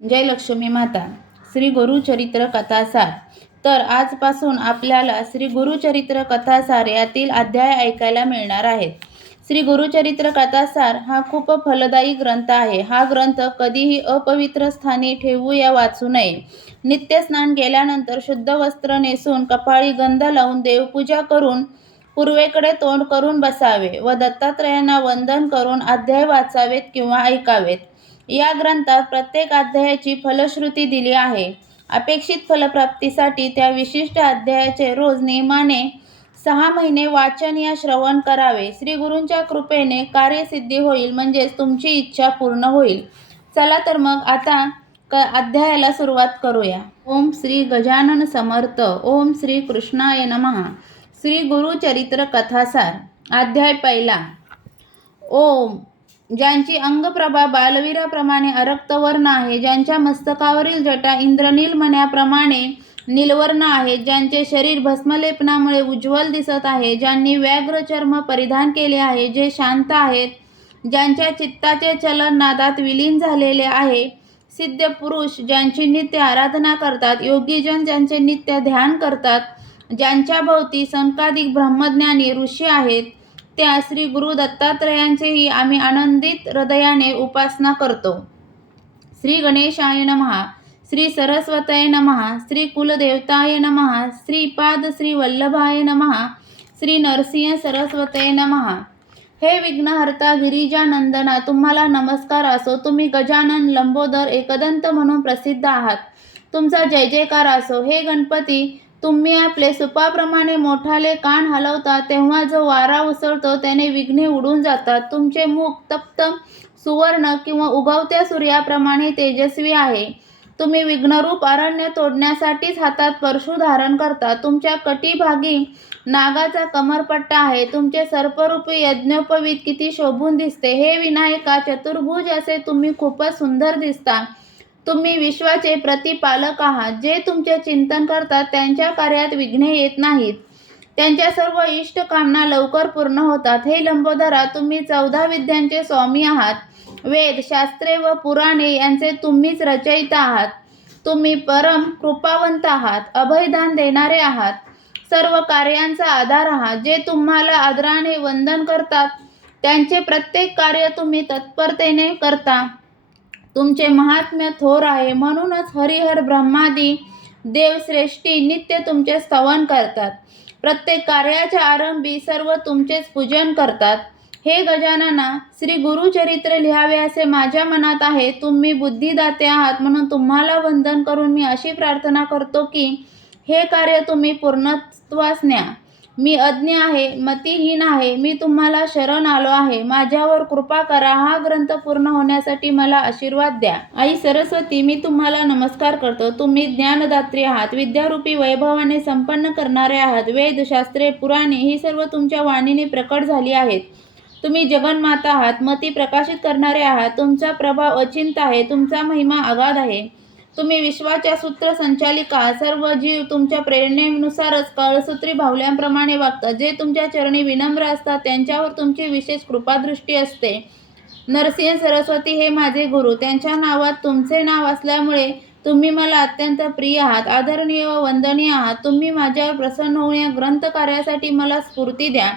जय लक्ष्मी माता. श्री गुरुचरित्र कथासार. तर आजपासून आपल्याला श्री गुरुचरित्र कथासार यातील अध्याय ऐकायला मिळणार आहेत. श्री गुरुचरित्र कथासार हा खूप फलदायी ग्रंथ आहे. हा ग्रंथ कधीही अपवित्र स्थानी ठेवू या वाचू नये. नित्य स्नान केल्यानंतर शुद्ध वस्त्र नेसून कपाळी गंध लावून देवपूजा करून पूर्वेकडे तोंड करून बसावे व दत्तात्रयांना वंदन करून अध्याय वाचावेत किंवा ऐकावेत. या ग्रंथात प्रत्येक अध्यायाची फलश्रुती दिली आहे. अपेक्षित फलप्राप्तीसाठी त्या विशिष्ट अध्यायाचे रोज नियमाने 6 महिने वाचन या श्रवण करावे. श्री गुरूंच्या कृपेने कार्यसिद्धी होईल, म्हणजेच तुमची इच्छा पूर्ण होईल. चला तर मग आता अध्यायाला सुरुवात करूया. ओम श्री गजानन समर्थ. ओम श्री कृष्णाय नमः. श्री गुरुचरित्र कथासार. अध्याय पहिला. ओम. ज्यांची अंगप्रभा बालवीराप्रमाणे अरक्तवर्ण आहे, ज्यांच्या मस्तकावरील जटा इंद्रनील मण्याप्रमाणे नीलवर्ण आहेत, ज्यांचे शरीर भस्मलेपनामुळे उज्ज्वल दिसत आहे, ज्यांनी व्याघ्र चर्म परिधान केले आहे, जे शांत आहेत, ज्यांच्या चित्ताचे चलन नादात विलीन झालेले आहे, सिद्ध पुरुष ज्यांची नित्य आराधना करतात, योगीजन ज्यांचे नित्य ध्यान करतात, ज्यांच्या भोवती सनकादिक ब्रह्मज्ञानी ऋषी आहेत, त्या श्री गुरु दत्तात्रयांचेही आम्ही आनंदित हृदयाने उपासना करतो. श्री गणेशाय नमः. श्री सरस्वतये नमः. श्री कुलदेवताय नमः. श्रीपाद श्री वल्लभाय नमः. श्री नरसिंह सरस्वतये नमः. हे विघ्नहर्ता गिरिजानंदना, तुम्हाला नमस्कार असो. तुम्ही गजानन, लंबोदर, एकदंत म्हणून प्रसिद्ध आहात. तुमचा जय जयकार असो. हे गणपती, तुम्ही आपले सुपाप्रमाणे मोठाले कान हलवता तेव्हा जो वारा उसळतो त्याने विघ्ने उडून जातात. तुमचे मुख तप्त सुवर्ण किंवा उगवत्या सूर्याप्रमाणे तेजस्वी आहे. तुम्ही विघ्नरूप अरण्य तोडण्यासाठीच हातात परशु धारण करता. तुमच्या कटिभागी नागाचा कमरपट्टा आहे. तुमचे सर्परूपी यज्ञोपवीत किती शोभून दिसते. हे विनायका, चतुर्भुज असे तुम्ही खूपच सुंदर दिसता. तुम्ही विश्वाचे प्रतिपालक आहात. जे तुमचे चिंतन करतात त्यांच्या कार्यात विघ्ने येत नाहीत. त्यांच्या सर्व इष्ट कामना लवकर पूर्ण होतात. हे लंबोदरा, तुम्ही 14 विद्यांचे स्वामी आहात. वेद, शास्त्रे व पुराणे यांचे तुम्हीच रचयिता आहात. तुम्ही परम कृपावंत आहात. अभयदान देणारे आहात. सर्व कार्यांचा आधार आहात. जे तुम्हाला आदराने वंदन करतात त्यांचे प्रत्येक कार्य तुम्ही तत्परतेने करता. तुमचे महात्म्य थोर आहे. म्हणूनच हरिहर ब्रह्मादी देवश्रेष्ठी नित्य तुमचे स्तवन करतात. प्रत्येक कार्याच्या आरंभी सर्व तुमचेच पूजन करतात. हे गजानना, श्री गुरुचरित्र लिहावे असे माझ्या मनात आहे. तुम्ही बुद्धिदाते आहात, म्हणून तुम्हाला वंदन करून मी अशी प्रार्थना करतो की हे कार्य तुम्ही पूर्णत्वास न्या. मी अज्ञ आहे, मतिहीन आहे. मी तुम्हाला शरण आलो आहे. माझ्यावर कृपा करा. हा ग्रंथ पूर्ण होण्यासाठी मला आशीर्वाद द्या. आई सरस्वती, मी तुम्हाला नमस्कार करतो. तुम्ही ज्ञानदात्री आहात. विद्यारूपी वैभवाने संपन्न करणारे आहात. वेद, शास्त्रे, पुराणे ही सर्व तुमच्या वाणीने प्रकट झाली आहेत. तुम्ही जगन्माता आहात. मती प्रकाशित करणारे आहात. तुमचा प्रभाव अचिंत आहे. तुमचा महिमा अगाध आहे. तुम्ही विश्वाच्या सूत्रसंचालिका. सर्व जीव तुमच्या प्रेरणेनुसारच कळसूत्री भावल्यांप्रमाणे वागतात. जे तुमच्या चरणी विनम्र असतात त्यांच्यावर तुमची विशेष कृपादृष्टी असते. नरसिंह सरस्वती हे माझे गुरु. त्यांच्या नावात तुमचे नाव असल्यामुळे तुम्ही मला अत्यंत प्रिय आहात. आदरणीय व वंदनीय आहात. तुम्ही माझ्यावर प्रसन्न होऊन या ग्रंथकार्यासाठी मला स्फूर्ती द्या,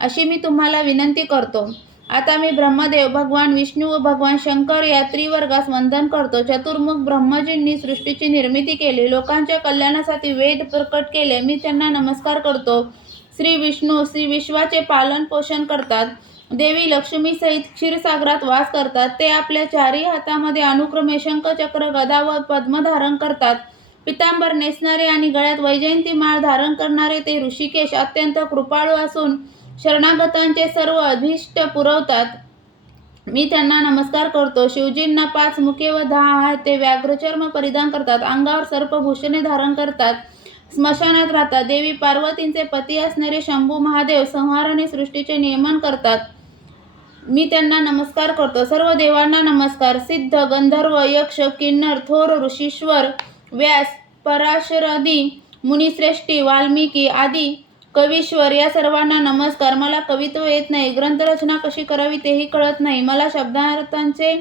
अशी मी तुम्हाला विनंती करतो. आता मी ब्रह्मदेव, भगवान विष्णू व भगवान शंकर या त्रिवर्गास वंदन करतो. चतुर्मुख ब्रह्मजींनी सृष्टीची निर्मिती केली. लोकांच्या कल्याणासाठी वेद प्रकट केले. मी त्यांना नमस्कार करतो. श्री विष्णू श्री विश्वाचे पालन पोषण करतात. देवी लक्ष्मी सहित क्षीरसागरात वास करतात. ते आपल्या चारही हातामध्ये अनुक्रमे शंख, चक्र, गदा व पद्म धारण करतात. पितांबर नेसणारे आणि गळ्यात वैजयंती माळ धारण करणारे ते ऋषिकेश अत्यंत कृपाळू असून शरणागतांचे सर्व अभीष्ट पुरवतात. मी त्यांना नमस्कार करतो. शिवजींना 5 मुखे व 10 आहेत. ते व्याघ्रचर्म परिधान करतात. अंगावर सर्पभूषणे धारण करतात. स्मशानात राहतात. देवी पार्वतींचे पती असणारे शंभू महादेव संहाराने सृष्टीचे नियमन करतात. मी त्यांना नमस्कार करतो. सर्व देवांना नमस्कार. सिद्ध, गंधर्व, यक्ष, किन्नर, थोर ऋषीश्वर, व्यास, पराशरादी मुनिश्रेष्ठी, वाल्मिकी आदी कवीश्वर या सर्वांना नमस्कार. मला कवित्व येत नाही. ग्रंथरचना कशी करावी तेही कळत नाही. मला शब्दार्थांचे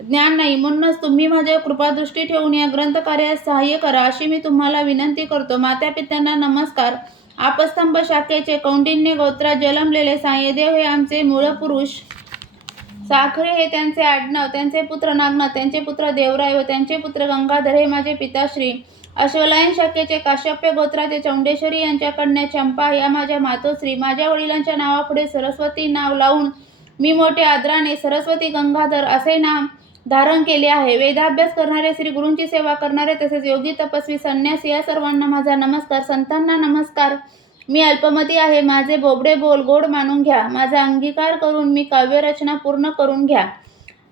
ज्ञान नाही. म्हणूनच तुम्ही माझ्या कृपादृष्टी ठेवून या ग्रंथकार्यास सहाय्य करा अशी मी तुम्हाला विनंती करतो. मातापित्यांना नमस्कार. आपस्तंभ शाखेचे कौंडिन्य गोत्रात जन्मलेले सायदेव हे आमचे मूळ पुरुष. साखरे हे त्यांचे आडनाव. त्यांचे पुत्र नागनाथ, त्यांचे पुत्र देवराय व त्यांचे पुत्र गंगाधर हे माझे पिताश्री. अश्वलायन शाखेचे काश्यप्य गोत्राचे चौंडेश्वरी यांच्या कन्या चंपा या माझ्या मातोश्री. माझ्या वडिलांच्या नावापुढे सरस्वती नाव लावून मी मोठे आदराने सरस्वती गंगाधर असे नाम धारण केले आहे. वेदाभ्यास करणारे, श्री गुरूंची सेवा करणारे, तसेच योगी, तपस्वी, संन्यासी या सर्वांना माझा नमस्कार. संतांना नमस्कार. मी अल्पमती आहे. माझे बोबडे बोल गोड मानून घ्या. माझा अंगीकार करून मी काव्यरचना पूर्ण करून घ्या.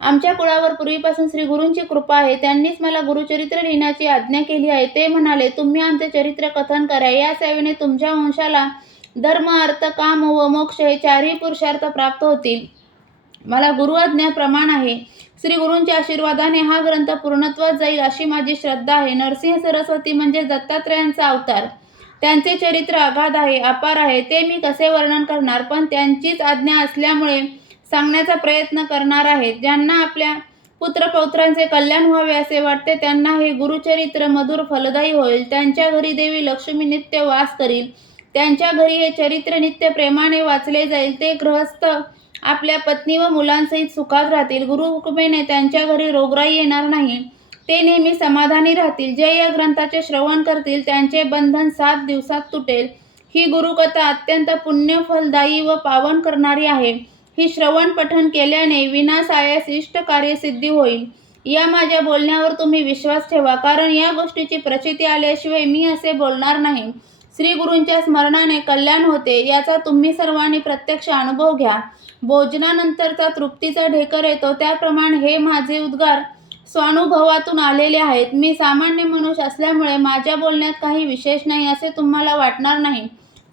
आमच्या कुळावर पूर्वीपासून श्री गुरूंची कृपा आहे. त्यांनीच मला गुरुचरित्र लिहिण्याची आज्ञा केली आहे. ते म्हणाले, तुम्ही आमचे चरित्र कथन करा. या सेवेने तुमच्या वंशाला धर्म, अर्थ, काम व मोक्ष हे चारही पुरुषार्थ प्राप्त होतील. मला गुरु आज्ञा प्रमाण आहे. श्री गुरूंच्या आशीर्वादाने हा ग्रंथ पूर्णत्वात जाईल अशी माझी श्रद्धा आहे. नरसिंह सरस्वती म्हणजे दत्तात्रयांचा अवतार. त्यांचे चरित्र अगाध आहे, अपार आहे. ते मी कसे वर्णन करणार, पण त्यांचीच आज्ञा असल्यामुळे सांगण्याचा प्रयत्न करणार आहे. ज्यांना आपल्या पुत्रपौत्रांचे कल्याण व्हावे असे वाटते त्यांना हे गुरुचरित्र मधुर फलदायी होईल. त्यांच्या घरी देवी लक्ष्मी नित्य वास करील. त्यांच्या घरी हे चरित्र नित्य प्रेमाने वाचले जाईल. ते गृहस्थ आपल्या पत्नी व मुलांसहित सुखात राहतील. गुरुकृपेने त्यांच्या घरी रोगराई येणार नाही. ते नेहमी समाधानी राहतील. जे या ग्रंथाचे श्रवण करतील त्यांचे बंधन 7 दिवसात तुटेल. ही गुरुकथा अत्यंत पुण्यफलदायी व पावन करणारी आहे. ही श्रवण पठण केल्याने विनासायास इष्ट कार्यसिद्धी होईल. या माझ्या बोलण्यावर तुम्ही विश्वास ठेवा, कारण या गोष्टीची प्रचिती आल्याशिवाय मी असे बोलणार नाही. श्री गुरूंच्या स्मरणाने कल्याण होते याचा तुम्ही सर्वांनी प्रत्यक्ष अनुभव घ्या. भोजनानंतरचा तृप्तीचा ढेकर येतो त्याप्रमाणे हे माझे उद्गार स्वानुभवातून आलेले आहेत. मी सामान्य मनुष्य असल्यामुळे माझ्या बोलण्यात काही विशेष नाही असे तुम्हाला वाटणार नाही,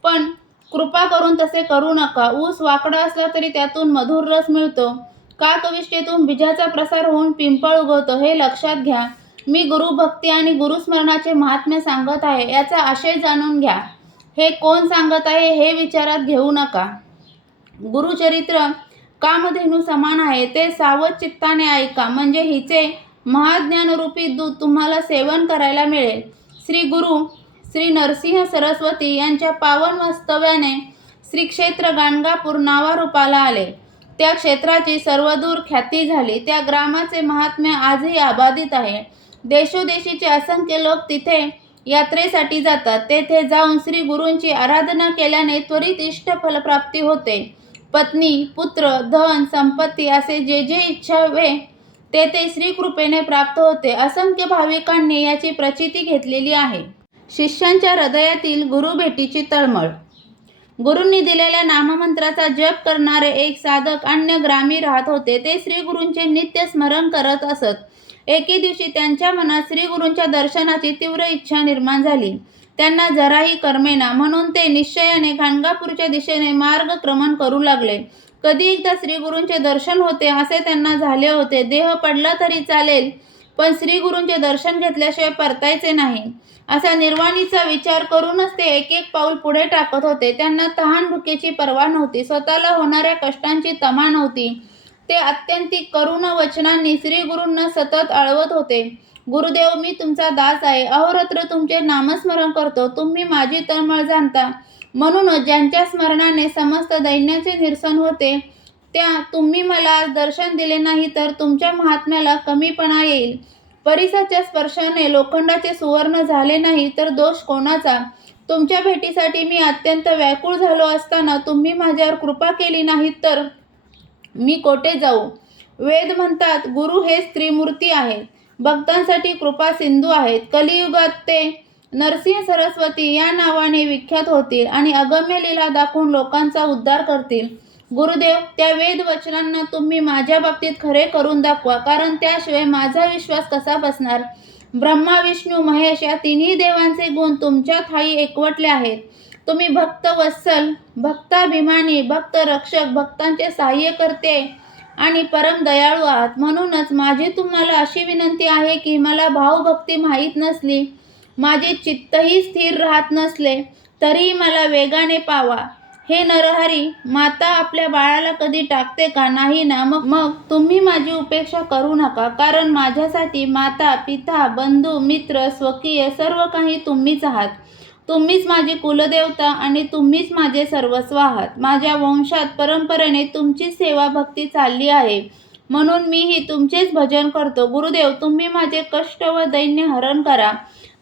पण कृपा करून तसे करू नका. ऊस वाकडा असला तरी त्यातून मधुर रस मिळतो. काकविष्टेतून बीजाचा प्रसार होऊन पिंपळ उगवतो हे लक्षात घ्या. मी गुरुभक्ती आणि गुरुस्मरणाचे महात्म्य सांगत आहे याचा आशय जाणून घ्या. हे कोण सांगत आहे हे विचारात घेऊ नका. गुरुचरित्र कामधेनू समान आहे. ते सावध चित्ताने ऐका, म्हणजे हिचे महाज्ञानरूपी दूध तुम्हाला सेवन करायला मिळेल. श्री गुरु श्री नरसिंह सरस्वती यांच्या पावन वास्तव्याने श्री क्षेत्र गाणगापूर नावारूपाला आले. त्या क्षेत्राची सर्वदूर ख्याती झाली. त्या ग्रामाचे महात्म्य आजही अबाधित आहे. देशोदेशीचे असंख्य लोक तिथे यात्रेसाठी जातात. तेथे जाऊन श्री गुरूंची आराधना केल्याने त्वरित इष्ट फलप्राप्ती होते. पत्नी, पुत्र, धन, संपत्ती असे जे जे इच्छावे ते ते श्रीकृपेने प्राप्त होते. असंख्य भाविकांनी याची प्रचिती घेतलेली आहे. शिष्यांच्या हृदयातील गुरुभेटीची तळमळ. गुरूंनी दिलेल्या नाममंत्राचा जप करणारे एक साधक अन्य ग्रामी राहत होते. ते श्री गुरूंचे नित्य स्मरण करत असत. एके दिवशी त्यांच्या मनात श्री गुरूंच्या दर्शनाची तीव्र इच्छा निर्माण झाली. त्यांना जराही करमेना, म्हणून ते निश्चयाने गाणगापूरच्या दिशेने मार्गक्रमण करू लागले. कधी एकदा श्री गुरूंचे दर्शन होते असे त्यांना झाले होते. देह पडला तरी चालेल, पण श्री गुरूंचे दर्शन घेतल्याशिवाय परतायचे नाही असा निर्वाणीचा विचार करूनच ते एक एक पाऊल पुढे टाकत होते. त्यांना तहान भुकेची पर्वा नव्हती, स्वतःला होणाऱ्या कष्टांची तमा नव्हती. ते अत्यंतिक करुण वचनांनी श्री गुरूंना सतत आळवत होते. गुरुदेव, मी तुमचा दास आहे. अहोरात्र तुमचे नामस्मरण करतो. तुम्ही माझी तळमळ जाणता. म्हणूनच ज्यांच्या स्मरणाने समस्त दैन्याचे निरसन होते त्या तुम्ही मला आज दर्शन दिले नाही तर तुमच्या महात्म्याला कमीपणा येईल. परिसाच्या स्पर्शाने लोखंडाचे सुवर्ण झाले नाही तर दोष कोणाचा? तुमच्या भेटीसाठी मी अत्यंत व्याकुळ झालो असताना तुम्ही माझ्यावर कृपा केली नाही तर मी कोठे जाऊ? वेद म्हणतात गुरु हे स्त्रीमूर्ती आहेत, भक्तांसाठी कृपा सिंधू आहेत. कलियुगात ते नरसिंह सरस्वती या नावाने विख्यात होतील आणि अगम्य लीला दाखवून लोकांचा उद्धार करतील. गुरुदेव, त्या वेद वचनांना तुम्ही माझ्या बाबतीत खरे करून दाखवा, कारण त्याशिवाय माझा विश्वास कसा बसणार? ब्रह्मा, विष्णू, महेश या तिन्ही देवांचे गुण तुमच्या ठायी एकवटले आहेत. तुम्ही भक्त वत्सल, भक्ताभिमानी, भक्त रक्षक, भक्तांचे सहाय्यकर्ते आणि परम दयाळू आहात. म्हणूनच माझी तुम्हाला अशी विनंती आहे की मला भावभक्ती माहीत नसली, माझे चित्तही स्थिर राहत नसले तरीही मला वेगाने पावा. हे नरहरी, माता आपल्या बाळाला कधी टाकते का? नाही ना. मग तुम्ही माझी उपेक्षा करू नका, कारण माझ्यासाठी माता, पिता, बंधू, मित्र, स्वकीय सर्व काही तुम्हीच आहात. तुम्हीच माझी कुलदेवता आणि तुम्हीच माझे सर्वस्व आहात. माझ्या वंशात परंपरेने तुमचीच सेवा भक्ती चालली आहे, म्हणून मीही तुमचेच भजन करतो. गुरुदेव, तुम्ही माझे कष्ट व दैन्य हरण करा,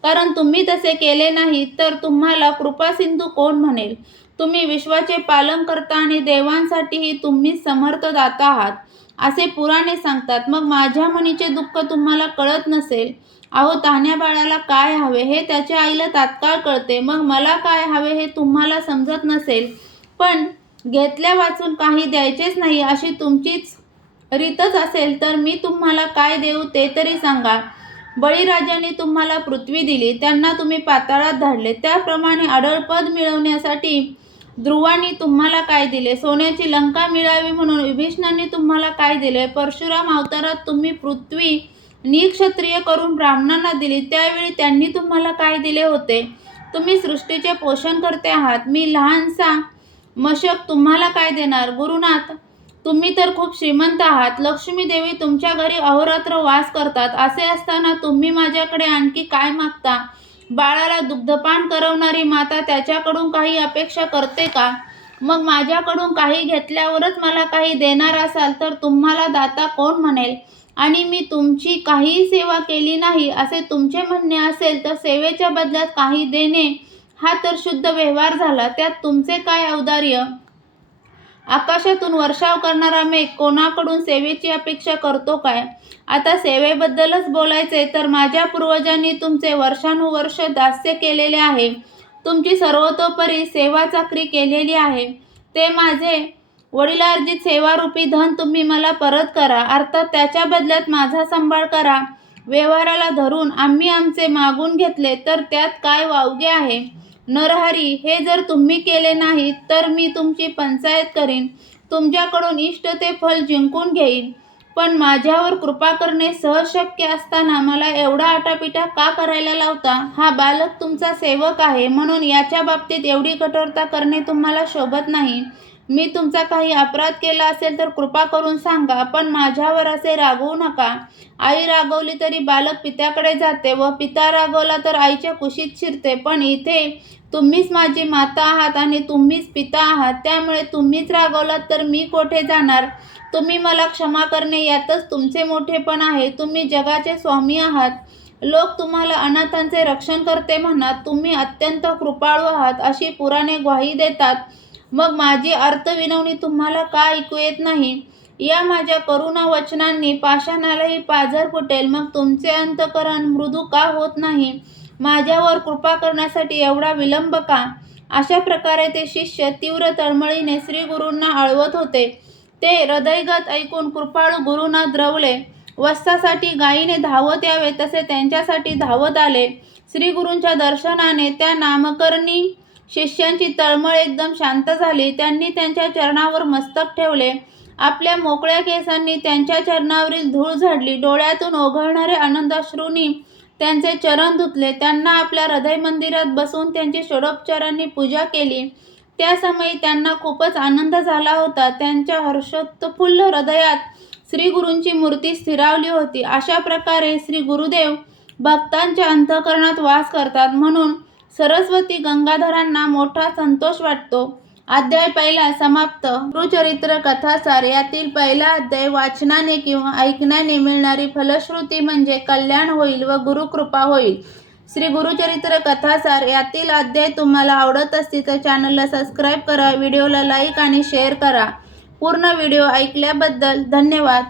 कारण तुम्ही तसे केले नाही तर तुम्हाला कृपासिंधू कोण म्हणेल? तुम्ही विश्वाचे पालन करता आणि देवांसाठीही तुम्हीच समर्थ दाता आहात, असे पुराणे सांगतात. मग माझ्या मनीचे दुःख तुम्हाला कळत नसेल. अहो, तान्ह्या बाळाला काय हवे हे त्याच्या आईला तात्काळ कळते. मग मला काय हवे हे तुम्हाला समजत नसेल. पण घेतल्या वाचून काही द्यायचेच नाही अशी तुमचीच रीतच असेल तर मी तुम्हाला काय देऊ ते तरी सांगा. बळीराजाने तुम्हाला पृथ्वी दिली, त्यांना तुम्ही पाताळात धाडले. त्याप्रमाणे अढळ पद मिळवण्यासाठी ध्रुवांनी तुम्हाला काय दिले? सोन्याची लंका मिळावी म्हणून विभीषणांनी तुम्हाला काय दिले? परशुराम अवतारात तुम्ही पृथ्वी निक्षत्रिय करून ब्राह्मणांना दिली, त्यावेळी त्यांनी तुम्हाला काय दिले होते? तुम्ही सृष्टीचे पोषण करते आहात, मी लहानसा मशक तुम्हाला काय देणार? गुरुनाथ, तुम्ही तर खूप श्रीमंत आहात. लक्ष्मी देवी तुमच्या घरी अहोरात्र वास करतात. असे असताना तुम्ही माझ्याकडे आणखी काय मागता? बाळाला दुग्धपान करवणारी माता त्याच्याकडून काही अपेक्षा करते का? मग माझ्याकडून काही घेतल्यावरच मला काही देणार असाल तर तुम्हाला दाता कोण म्हणेल? आणि मी तुमची काहीही सेवा केली नाही असे तुमचे म्हणणे असेल तर सेवेच्या बदल्यात काही देणे हा तर शुद्ध व्यवहार झाला. त्यात तुमचे काय औदार्य? आकाशातून वर्षाव करणारा मेघ कोणाकडून सेवेची अपेक्षा करतो काय? आता सेवेबद्दलच बोलायचे तर माझ्या पूर्वजांनी तुमचे वर्षानुवर्ष दास्य केलेले आहे, तुमची सर्वतोपरी सेवा चाकरी केलेली आहे. ते माझे वडिलार्जित सेवारूपी धन तुम्ही मला परत करा, अर्थात त्याच्या बदल्यात माझा सांभाळ करा. व्यवहाराला धरून आम्ही आमचे मागून घेतले तर त्यात काय वावगे आहे? नरहरी, हे जर तुम्ही केले नाही तर मी तुमची पंचायत करीन, तुमच्याकडून इष्ट ते फल जिंकून घेईन. पण माझ्यावर कृपा करणे सहज शक्य असताना मला एवढा आटापिटा का करायला लावता? हा बालक तुमचा सेवक आहे, म्हणून याच्या बाबतीत एवढी कठोरता करणे तुम्हाला शोभत नाही. मी तुमचा काही अपराध केला असेल तर कृपा करून सांगा, पण माझ्यावर असे रागवू नका. आई रागवली तरी बालक पित्याकडे जाते व पिता रागवला तर आईच्या कुशीत शिरते. पण इथे तुम्हीच माझी माता आहात आणि तुम्हीच पिता आहात, त्यामुळे तुम्हीच रागवलात तर मी कोठे जाणार? तुम्ही मला क्षमा करणे यातच तुमचे मोठेपण आहे. तुम्ही जगाचे स्वामी आहात. लोक तुम्हाला अनाथांचे रक्षण करते म्हणतात. तुम्ही अत्यंत कृपाळू आहात अशी पुराणे ग्वाही देतात. मग माझी अर्थविनवणी तुम्हाला का ऐकू येत नाही? या माझ्या करुणा वचनांनी पाषाणालाही पाझर फुटेल. मग तुमचे अंतःकरण मृदू का होत नाही? माझ्यावर कृपा करण्यासाठी एवढा विलंब का? अशा प्रकारे ते शिष्य तीव्र तळमळीने श्री गुरूंना आळवत होते. ते हृदयगत ऐकून कृपाळू गुरूंना द्रवले. वस्त्रासाठी गायीने धावत यावे तसे त्यांच्यासाठी धावत आले. श्री गुरूंच्या दर्शनाने त्या नामकरणी शिष्यांची तळमळ एकदम शांत झाली. त्यांनी त्यांच्या चरणावर मस्तक ठेवले. आपल्या मोकळ्या केसांनी त्यांच्या चरणावरील धूळ झाडली. डोळ्यातून ओघळणाऱ्या आनंदाश्रूंनी त्यांचे चरण धुतले. त्यांना आपल्या हृदय मंदिरात बसवून त्यांची षोडोपचारांनी पूजा केली. त्या समयी त्यांना खूपच आनंद झाला होता. त्यांच्या हर्षोत्फुल्ल हृदयात श्री गुरूंची मूर्ती स्थिरावली होती. अशा प्रकारे श्री गुरुदेव भक्तांच्या अंतःकरणात वास करतात, म्हणून सरस्वती गंगाधरांना मोठा संतोष वाटतो. अध्याय पहिला समाप्त. गुरुचरित्र कथासार यातील पहिला अध्याय वाचनाने किंवा ऐकण्याने मिळणारी फलश्रुती म्हणजे कल्याण होईल व गुरुकृपा होईल. श्री गुरुचरित्र कथासार यातील अध्याय तुम्हाला आवडत असतील तर चॅनलला सबस्क्राईब करा, व्हिडिओला लाईक आणि शेअर करा. पूर्ण व्हिडिओ ऐकल्याबद्दल धन्यवाद.